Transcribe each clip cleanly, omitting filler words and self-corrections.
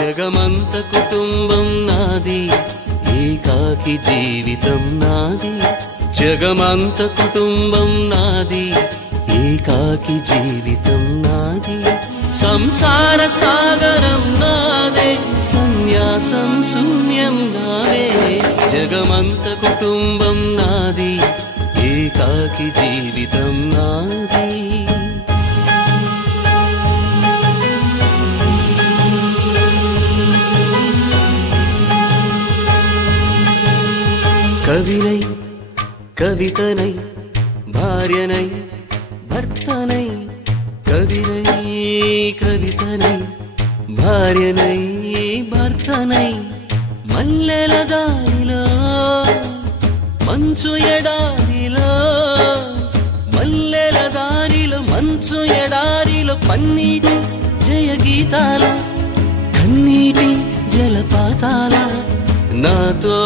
జగమంత కుటుంబం నాది, ఏకాకి జీవితం నాది. జగమంత కుటుంబం నాది, ఏకాకి జీవితం నాది. సంసార సాగరం నాదే, సన్యాసం శూన్యం నావే. జగమంత కుటుంబం నాది, ఏకాకి జీవితం నాది. కవినై కవితనై భార్యనై భర్తనై, కవినై కవితనై భార్యనై భర్తనై. మల్లెల దారిలో మంచు ఎడారిలో, మల్లెల దారిలో మంచు ఎడారిలో, పన్నీటి జయ గీతాల కన్నీటి జలపాతాల. నాతో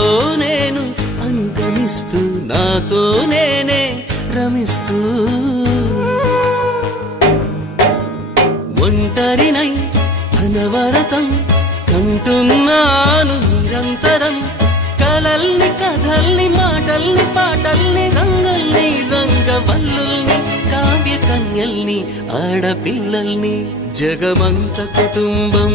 నేను అనుగమిస్తూ, నాతో నేనే రమిస్తూ, ఒంటరినై అనవరతం కంటున్నాను నిరంతరం. కలల్ని కథల్ని మాటల్ని పాటల్ని, రంగుల్ని రంగవల్లుల్ని, కావ్య కన్యల్ని ఆడపిల్లల్ని. జగమంత కుటుంబం